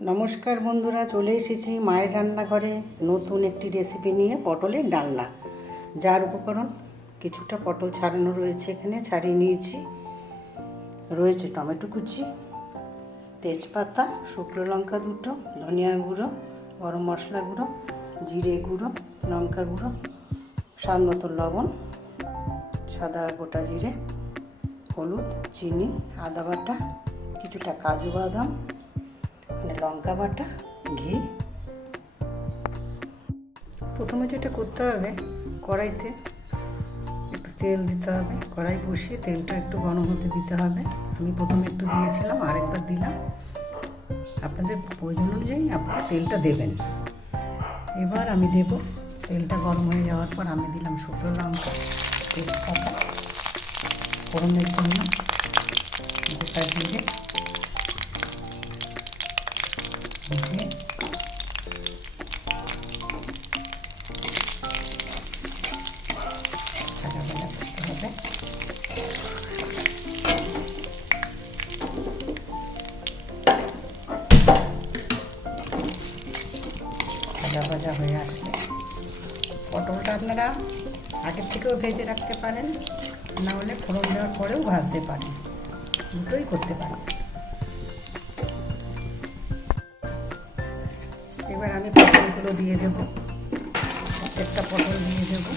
নমস্কার বন্ধুরা, চলে এসেছি মায়ের রান্নাঘরে নতুন একটি রেসিপি নিয়ে, পটলের ডালনা। যার উপকরণ কিছুটা পটল ছাড়ানো রয়েছে, এখানে ছাড়িয়ে নিয়েছি। রয়েছে টমেটো কুচি, তেজপাতা, শুকনো লঙ্কা দুটো, ধনিয়া গুঁড়ো, গরম মশলা গুঁড়ো, জিরে গুঁড়ো, লঙ্কা গুঁড়ো, স্বাদ মতো লবণ, সাদা গোটা জিরে, হলুদ, চিনি, আদা বাটা, কিছুটা কাজু বাদাম, লঙ্কা বাটা, ঘি। প্রথমে যেটা করতে হবে, কড়াইতে একটু তেল দিতে হবে। কড়াই বসিয়ে তেলটা একটু গরম হতে দিতে হবে। আমি প্রথমে একটু দিয়েছিলাম, আরেকবার দিলাম। আপনাদের প্রয়োজন অনুযায়ী আপনারা তেলটা দেবেন। এবার আমি দেব, তেলটা গরম হয়ে যাওয়ার পর আমি দিলাম শুকনো লঙ্কা, তেজপাতা, ফোড়নের জন্য গোটা জিরে, দিয়ে ভাজা ভাজা করতে হবে। ভাজা ভাজা হয়ে আসলে পটলটা আপনারা আগের থেকেও ভেজে রাখতে পারেন, না হলে ফোড়ন দেওয়ার পরেও ভাজতে পারেন, দুটোই করতে পারেন। এবার আমি পটলগুলো দিয়ে দেবো, প্রত্যেকটা পটল দিয়ে দেবো,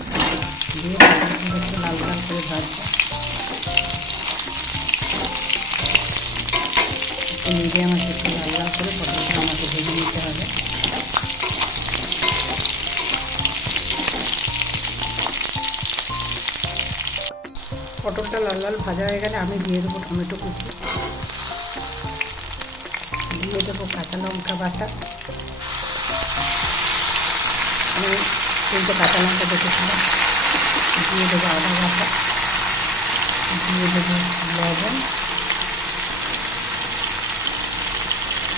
দিয়ে পটলগুলো একটু লাল লাল করে ভাজবো। একটু মিডিয়াম আছে, একটু লাল লাল করে পটলটা আমাকে ভেজে নিতে হবে। পটলটা লাল লাল ভাজা হয়ে গেলে আমি দিয়ে দেবো টমেটো কুচি, দিয়ে দেবো কাঁচা লঙ্কা বাটা। আমি 3টে কাঁচা লঙ্কা দেখেছিলাম। দিয়ে দেবো আদা বাটা, দিয়ে দেবো লবণ,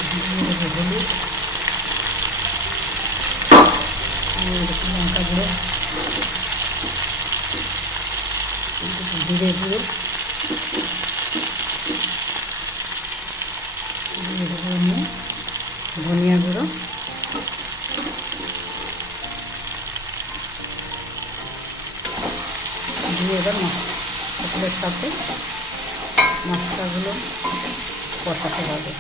দিয়ে দেবো হলুদ, দিয়ে দেবো লঙ্কা গুঁড়ো, জিরে গুঁড়ো, দিয়ে দেবো আমি ধনিয়া গুঁড়ো, দিয়ে এবার পটলের সাথে মশলাগুলো কষাতে হবে।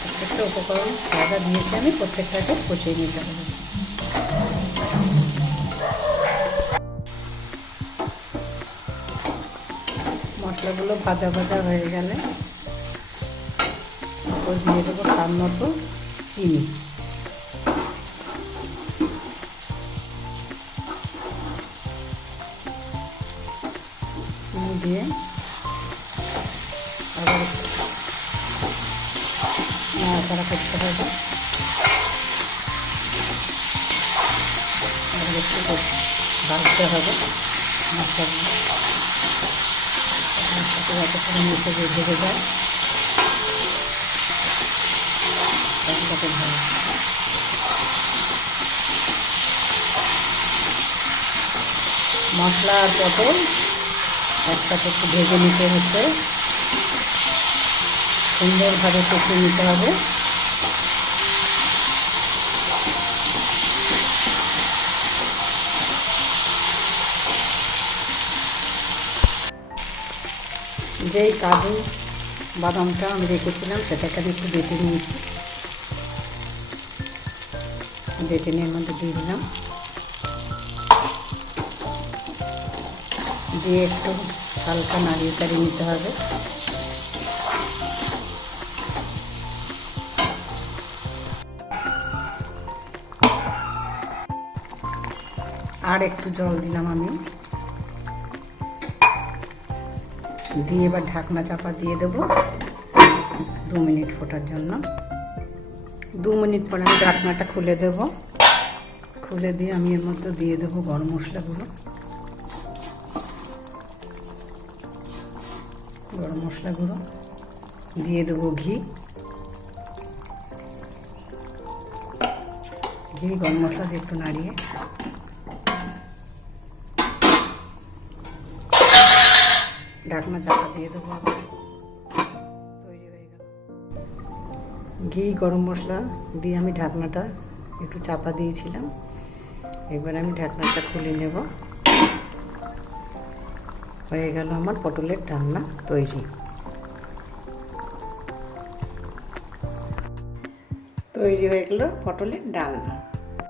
প্রত্যেকটা উপকরণ যা দিয়েছি আমি প্রত্যেকটাকে কষিয়ে নিতে হবে। মশলাগুলো ভাজা ভাজা হয়ে গেলে তারপর দিয়ে দেবো স্বাদ মতো চিনি। চিনি দিয়ে আবার নাড়াচাড়া করতে হবে। আবার একটু ভাজতে হবে মশলাগুলো, সাথে যাতে করে মিশে ভেজে যায়, মশলাটাকে ভালো। মশলা আর পটল একসাথে একটু ভেজে নিতে হচ্ছে, সুন্দরভাবে কষিয়ে নিতে হবে। যেই কাজু বাদামটা আমি রেখেছিলাম সেটাকে আমি একটু বেটে নিয়েছি, বেটে নিয়ে এর মধ্যে দিয়ে দিলাম, দিয়ে একটু হালকা নাড়িয়ে চাড়িয়ে নিতে হবে। আর একটু জল দিলাম আমি, দিয়ে এবার ঢাকনা চাপা দিয়ে দেবো 2 মিনিট ফোটার জন্য। 2 মিনিট পর আমি ঢাকনাটা খুলে দেব। খুলে দিয়ে আমি এর মধ্যে দিয়ে দেবো গরম মশলা গুঁড়ো, গরম মশলা গুঁড়ো, দিয়ে দেবো ঘি, গরম মশলা দিয়ে একটু নাড়িয়ে ঢাকনা চাপা দিয়ে দেবো। আবার তৈরি হয়ে গেল। ঘি গরম মশলা দিয়ে আমি ঢাকনাটা একটু চাপা দিয়েছিলাম। এবার আমি ঢাকনাটা খুলে নেব। হয়ে গেল আমার পটলের ডালনা তৈরি। তৈরি হয়ে গেল পটলের ডালনা।